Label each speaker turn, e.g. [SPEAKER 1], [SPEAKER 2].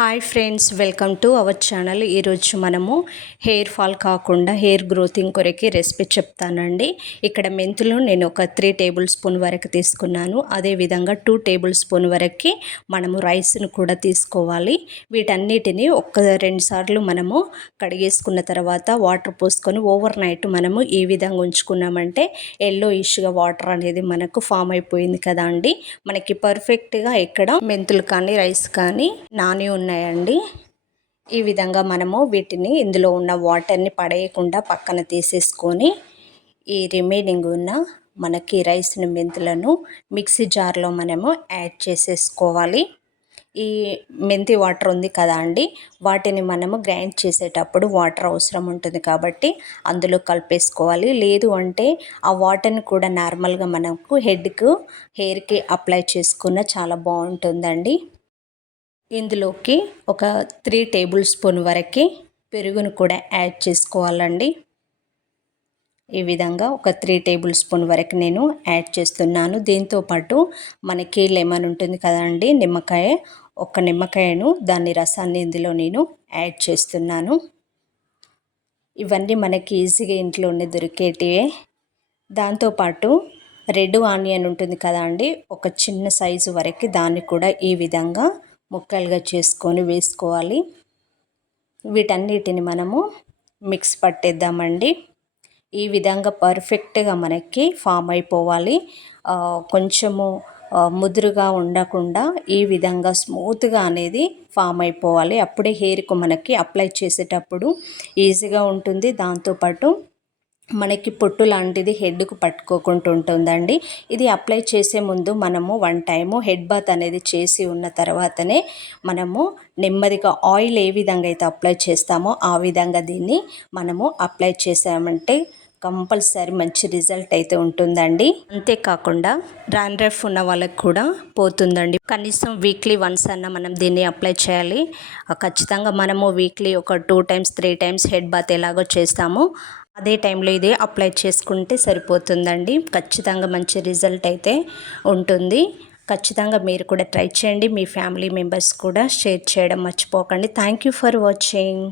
[SPEAKER 1] Hi friends welcome to our channel. ఈరోజు మనము hair fall కాకుండా హెయిర్ గ్రోతింగ్ కొరకి రెసిపీ చెప్తానండి. ఇక్కడ మెంతులు నేను ఒక త్రీ టేబుల్ స్పూన్ వరకు తీసుకున్నాను. అదేవిధంగా టూ టేబుల్ స్పూన్ వరకు మనము రైస్ను కూడా తీసుకోవాలి. వీటన్నిటిని ఒక్క రెండు సార్లు మనము కడిగేసుకున్న తర్వాత వాటర్ పోసుకొని ఓవర్ నైట్ మనము ఈ విధంగా ఉంచుకున్నామంటే ఎల్లో ఇష్యూగా వాటర్ అనేది మనకు ఫామ్ అయిపోయింది కదా అండి. మనకి పర్ఫెక్ట్గా ఇక్కడ మెంతులు కానీ రైస్ కానీ నాని ఉన్నాయండి. ఈ విధంగా మనము వీటిని ఇందులో ఉన్న వాటర్ని పడేయకుండా పక్కన తీసేసుకొని ఈ రిమైనింగ్ ఉన్న మనకి రైస్ని మెంతులను మిక్సీ జార్లో మనము యాడ్ చేసేసుకోవాలి. ఈ మెంతి వాటర్ ఉంది కదా అండి వాటిని మనము గ్రైండ్ చేసేటప్పుడు వాటర్ అవసరం ఉంటుంది కాబట్టి అందులో కలిపేసుకోవాలి. లేదు అంటే ఆ వాటర్ని కూడా నార్మల్గా మనకు హెడ్కు హెయిర్కి అప్లై చేసుకున్న చాలా బాగుంటుందండి. ఇందులోకి ఒక త్రీ టేబుల్ స్పూన్ వరకు పెరుగును కూడా యాడ్ చేసుకోవాలండి. ఈ విధంగా ఒక త్రీ టేబుల్ స్పూన్ వరకు నేను యాడ్ చేస్తున్నాను. దీంతోపాటు మనకి లెమన్ ఉంటుంది కదండి నిమ్మకాయ. ఒక నిమ్మకాయను దాని రసాన్ని ఇందులో నేను యాడ్ చేస్తున్నాను. ఇవన్నీ మనకి ఈజీగా ఇంట్లోనే దొరికేటివే. దాంతోపాటు రెడ్ ఆనియన్ ఉంటుంది కదా అండి ఒక చిన్న సైజు వరకు దాన్ని కూడా ఈ విధంగా ముక్కలుగా చేసుకొని వేసుకోవాలి. వీటన్నిటిని మనము మిక్స్ పట్టేద్దామండి. ఈ విధంగా పర్ఫెక్ట్గా మనకి ఫామ్ అయిపోవాలి. కొంచెము ముదురుగా ఉండకుండా ఈ విధంగా స్మూత్గా అనేది ఫామ్ అయిపోవాలి. అప్పుడే హెయిర్కు మనకి అప్లై చేసేటప్పుడు ఈజీగా ఉంటుంది. దాంతోపాటు మనకి పొట్టు లాంటిది హెడ్కు పట్టుకోకుండా ఉంటుందండి. ఇది అప్లై చేసే ముందు మనము వన్ టైము హెడ్ బాత్ అనేది చేసి ఉన్న తర్వాతనే మనము నెమ్మదిగా ఆయిల్ ఏ విధంగా అయితే అప్లై చేస్తామో ఆ విధంగా దీన్ని మనము అప్లై చేసామంటే కంపల్సరీ మంచి రిజల్ట్ అయితే ఉంటుందండి. అంతేకాకుండా ర్యాన్డ్రఫ్ ఉన్న వాళ్ళకి కూడా పోతుందండి. కనీసం వీక్లీ వన్స్ అన్న మనం దీన్ని అప్లై చేయాలి. ఖచ్చితంగా మనము వీక్లీ ఒక two times three times head bath ఎలాగో చేస్తామో అదే టైంలో ఇది అప్లై చేసుకుంటే సరిపోతుందండి. ఖచ్చితంగా మంచి రిజల్ట్ అయితే ఉంటుంది. ఖచ్చితంగా మీరు కూడా ట్రై చేయండి. మీ ఫ్యామిలీ మెంబర్స్ కూడా షేర్ చేయడం మర్చిపోకండి. Thank you for watching.